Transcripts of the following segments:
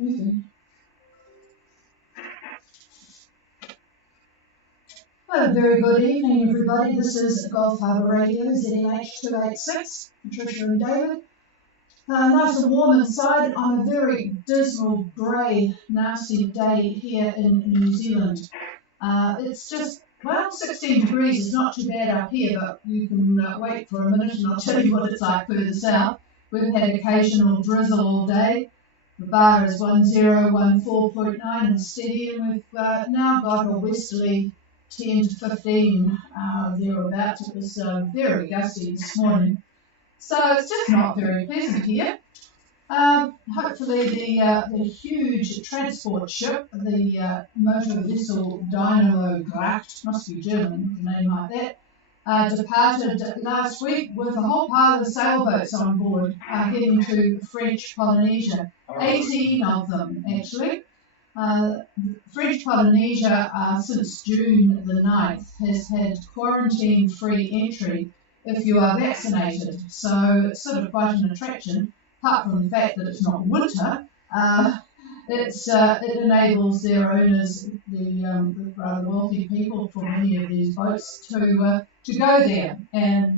anything. Well, a very good evening, everybody. This is Gulf Harbour Radio, ZMH286, Patricia and David. Nice and warm inside on a very dismal, grey, nasty day here in New Zealand. It's just, well, 16 degrees is not too bad up here, but you can wait for a minute and I'll tell you what it's like further south. We've had occasional drizzle all day. The bar is 1014.9 and steady, and we've now got a westerly 10 to 15 thereabouts. It was very gusty this morning. So it's just not very pleasant here. Hopefully the huge transport ship, the motor vessel Dynamo Gracht, must be German, with a name like that, departed last week with a whole pile of sailboats on board, heading to French Polynesia. 18 of them, actually. French Polynesia, since June the 9th, has had quarantine-free entry if you are vaccinated. So it's sort of quite an attraction, apart from the fact that it's not winter. It enables their owners, the rather wealthy people from many of these boats, to go there and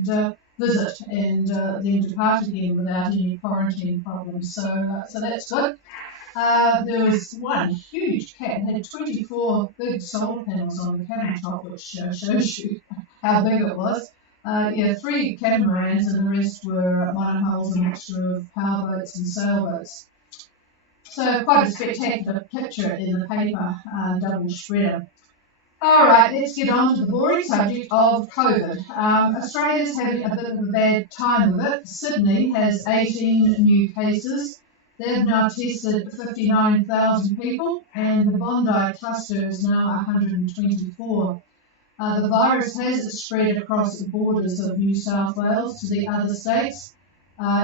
visit and then depart again without any quarantine problems. So that's good. There was one huge cat, had 24 big solar panels on the cabin top, which shows you how big it was. 3 catamarans and the rest were monohulls, a mixture of powerboats and sailboats. So quite a spectacular picture in the paper, double spreader. All right, let's get on to the boring subject of COVID. Australia's having a bit of a bad time of it. Sydney has 18 new cases. They've now tested 59,000 people, and the Bondi cluster is now 124. The virus has spread across the borders of New South Wales to the other states.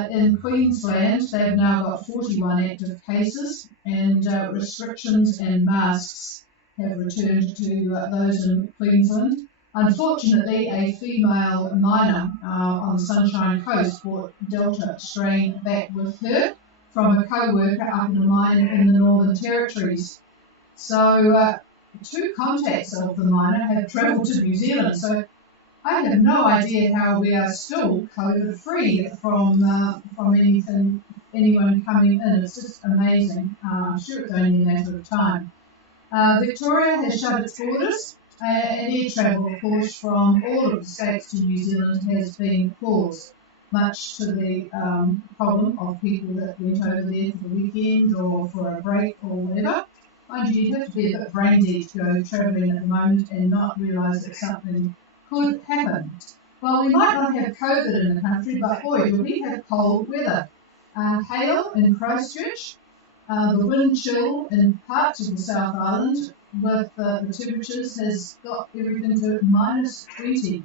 In Queensland, they've now got 41 active cases, and restrictions and masks have returned to those in Queensland. Unfortunately, a female miner on the Sunshine Coast brought Delta strain back with her from a co-worker up in a mine in the Northern Territories. So 2 contacts of the miner have travelled to New Zealand. So I have no idea how we are still COVID-free from anyone coming in. It's just amazing. I'm sure it's only a matter of time. Victoria has shut its borders, and air travel, of course, from all of the states to New Zealand has been paused, much to the problem of people that went over there for the weekend or for a break or whatever. Mind you, you have to be a bit brain dead to go travelling at the moment and not realise that something could happen. Well, we might not have COVID in the country, but boy, do we have cold weather. Hail in Christchurch, the wind chill in parts of the South Island with the temperatures has got everything to -20.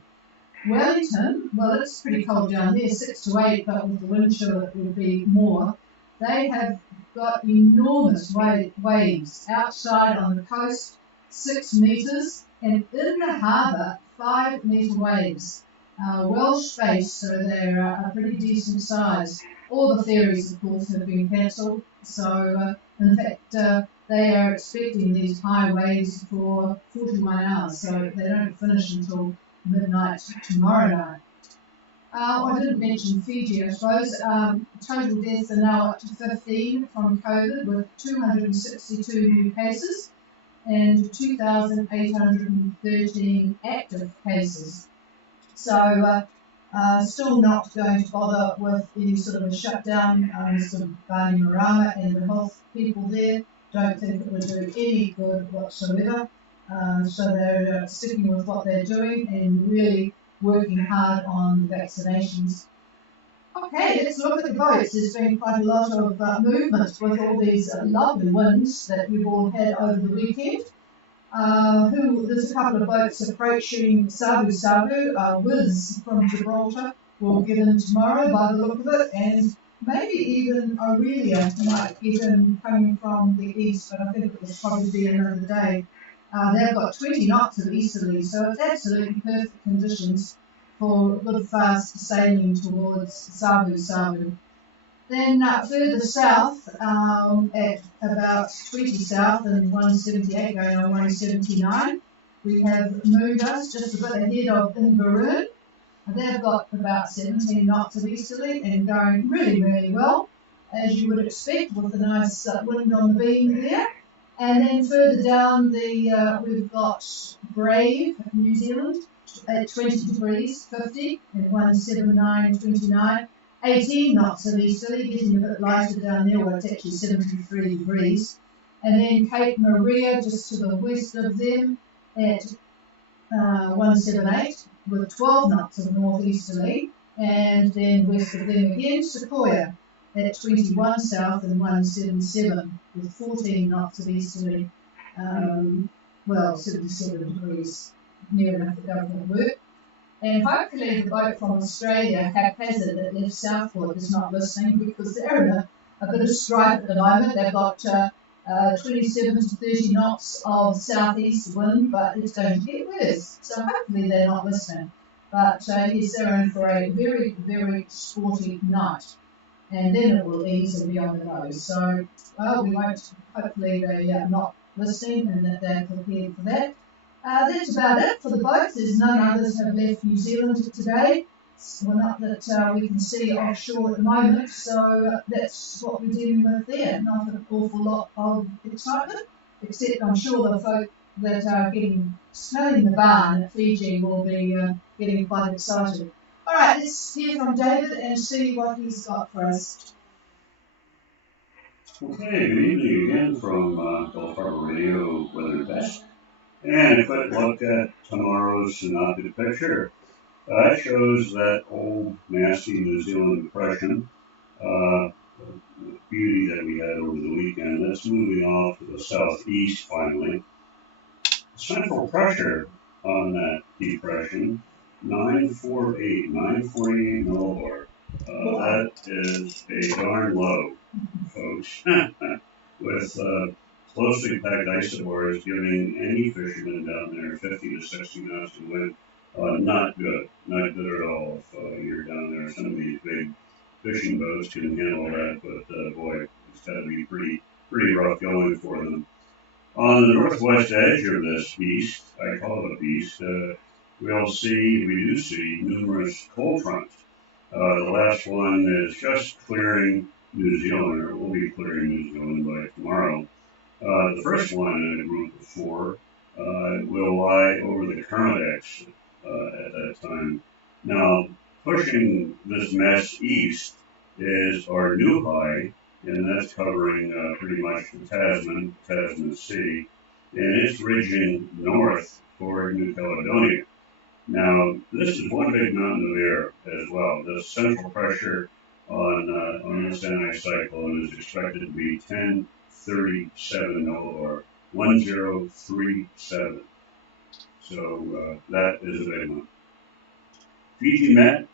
Wellington, well, it's pretty cold down there, 6 to 8, but with the wind chill it would be more. They have got enormous waves outside on the coast, 6 metres, and in the harbour, 5-metre waves. Well spaced, so they're a pretty decent size. All the ferries, of course, have been cancelled, so in fact they are expecting these high waves for 41 hours, so they don't finish until midnight tomorrow night. I didn't mention Fiji, I suppose. Total deaths are now up to 15 from COVID, with 262 new cases and 2,813 active cases. So still not going to bother with any sort of a shutdown. Mr. Barney Marama and the health people there don't think it would do any good whatsoever. So they're sticking with what they're doing and really working hard on the vaccinations. Okay, let's look at the boats. There's been quite a lot of movement with all these lovely winds that we've all had over the weekend. There's a couple of boats approaching Savu Savu. Wiz from Gibraltar will get in tomorrow by the look of it, and maybe even Aurelia might get in coming from the east, but I think it will probably be another day. They've got 20 knots of easterly, so it's absolutely perfect conditions for good fast sailing towards Savu Savu. Then further south, at about 20 south and 178 going on 179, we have moved us just a bit ahead of Inveroon. They've got about 17 knots of easterly and going really, really well, as you would expect, with a nice wind on the beam there. And then further down, we've got Brave, New Zealand, at 20 degrees 50 and 179 29. 18 knots of easterly, getting a bit lighter down there, where it's actually 73 degrees. And then Cape Maria, just to the west of them, at 178 with 12 knots of northeasterly. And then west of them again, Sequoia at 21 south and 177 with 14 knots of easterly. 77 degrees, near enough that government work. And hopefully the boat from Australia, haphazard, that left southward is not listening, because they're in a bit of strife at the moment. They've got 27 to 30 knots of southeast wind, but it's going to get worse. So hopefully they're not listening. But yes, they're in for a very, very sporty night. And then it will ease and be on the nose. So, well, we won't, hopefully they are not listening and that they're prepared for that. That's about it for the boats. There's none others have left New Zealand today. Well, not that we can see offshore at the moment, so that's what we're dealing with there. Not an awful lot of excitement, except I'm sure the folk that are smelling the barn at Fiji will be getting quite excited. All right, let's hear from David and see what he's got for us. Okay, good evening again from Gulf Harbour Radio Weather Desk. And a quick look at tomorrow's synoptic picture. It shows that old, nasty New Zealand depression, the beauty that we had over the weekend. That's moving off to the southeast finally. Central pressure on that depression, 948 millibar. That is a darn low, folks, with closely packed isobars giving any fisherman down there 50 to 60 knots of wind. Not good at all if you're down there. Some of these big fishing boats can handle that, but boy, it's got to be pretty rough going for them. On the northwest edge of this beast, I call it a beast, we do see numerous cold fronts. The last one is just clearing New Zealand, or will be clearing New Zealand by tomorrow. The first one in a group of four will lie over the current exit at that time. Now, pushing this mess east is our new high, and that's covering pretty much the Tasman Sea, and it's ridging north toward New Caledonia. Now, this is one big mountain of air as well. The central pressure on this anticyclone is expected to be 1037 or 1037. So that is a big one. Fiji Met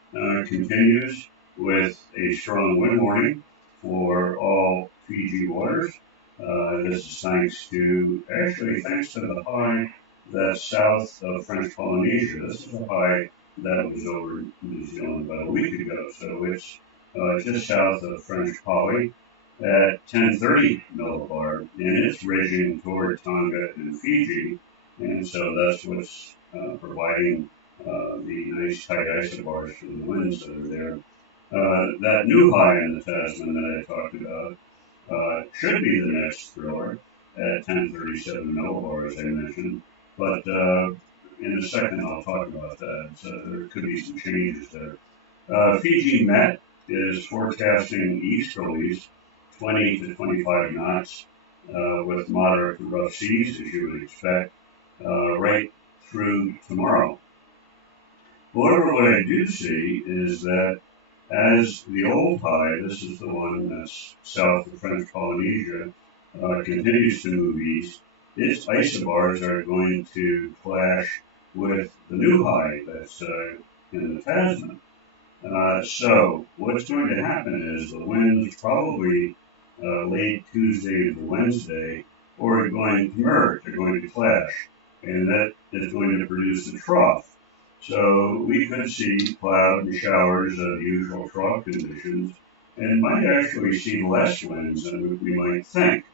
continues with a strong wind warning for all Fiji waters. This is thanks to the high that's south of French Polynesia. This is a high that was over New Zealand about a week ago. So it's just south of French Poly at 1030 millibar, and it's ridging toward Tonga and Fiji. And so that's what's providing the nice tight isobars for the winds that are there. That new high in the Tasman that I talked about should be the next thriller at 1037 millibar, as I mentioned. But in a second, I'll talk about that. So there could be some changes there. Fiji Met is forecasting easterlies 20 to 25 knots with moderate to rough seas, as you would expect, right through tomorrow. However, what I do see is that as the old high, this is the one that's south of French Polynesia, continues to move east, its isobars are going to clash with the new high that's in the Tasman. So what's going to happen is the winds probably late Tuesday to Wednesday are going to merge, they're going to clash, and that is going to produce a trough. So we could see cloud and showers of usual trough conditions and might actually see less winds than we might think.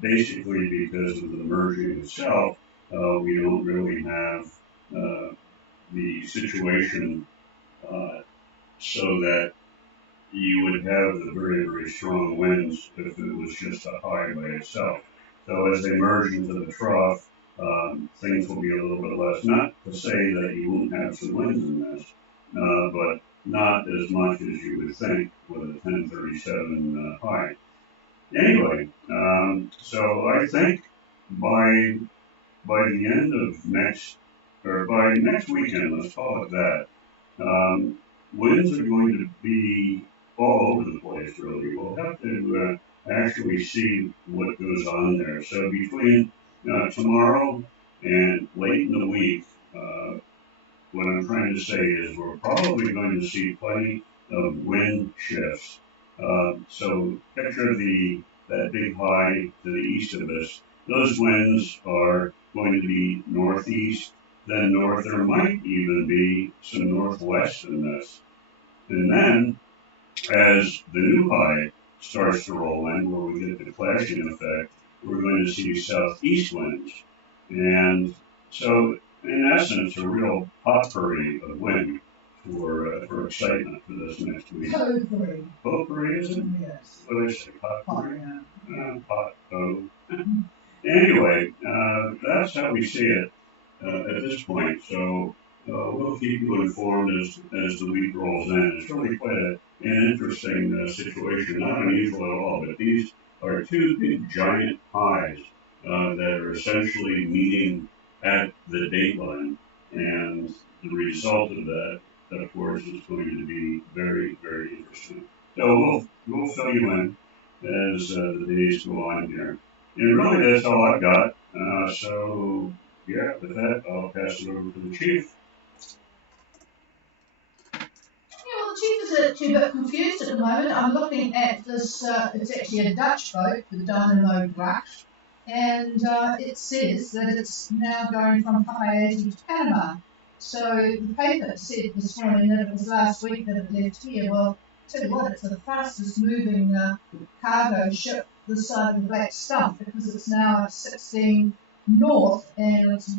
Basically, because of the merging itself, we don't really have the situation so that you would have the very, very strong winds if it was just a high by itself. So as they merge into the trough, things will be a little bit less. Not to say that you won't have some winds in this, but not as much as you would think with a 1037 high. Anyway, so I think by the end of by next weekend, let's call it that, um, winds are going to be all over the place, really. We'll have to actually see what goes on there. So between tomorrow and late in the week, uh, what I'm trying to say is we're probably going to see plenty of wind shifts. So picture that big high to the east of us. Those winds are going to be northeast, then north. There might even be some northwest in this. And then as the new high starts to roll in, where we get the clashing effect, we're going to see southeast winds. And so, in essence, a real potpourri of wind for excitement for this next week. Potpourri. Potpourri, is it? Yes. What do they say? Potpourri? Yeah. Pot-o. Anyway, that's how we see it at this point. So we'll keep you informed as the week rolls in. It's really quite an interesting situation, not unusual at all, but these are two big giant highs that are essentially meeting at the dateline. And the result of that, of course, is going to be very, very interesting. So we'll fill you in as the days go on here. And really, that's all I've got. So, yeah, with that, I'll pass it over to the chief. Yeah, well, the chief is actually a bit confused at the moment. I'm looking at this, it's actually a Dutch boat, the Dynamo Dracht, and it says that it's now going from Haiti to Panama. So the paper said this morning that it was last week that it left here. Well, tell you what, it's the fastest moving cargo ship this side of the Black Stump because it's now at 16 north and it's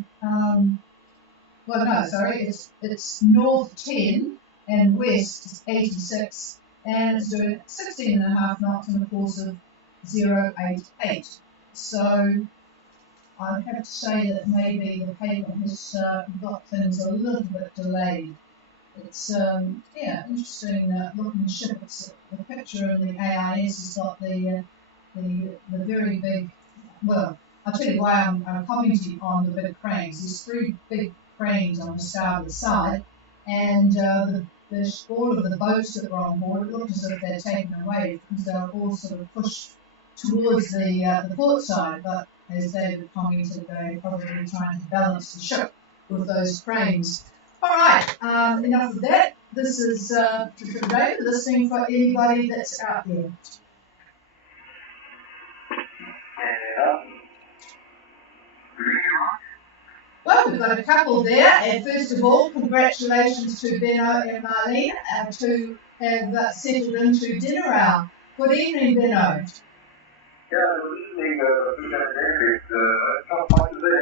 it's north 10 and west is 86, and it's doing 16 and a half knots in a course of 088. So I'd have to say that maybe the paper has got things a little bit delayed. It's interesting looking ship. It's, the picture of the AIS has got the very big. Well, I'll tell you why I'm commenting on the big cranes. There's three big cranes on the starboard side, and all of the boats that were on board, it looked as if they're taken away because they were all sort of pushed towards the port side. But as David commented, they're probably trying to balance the ship with those cranes. All right, enough of that. This is David listening for anybody that's out there. Well, we've got a couple there, and first of all, congratulations to Benno and Marlene to have settled into dinner hour. Good evening, Benno. Yeah, good evening, Lieutenant David. How much is it?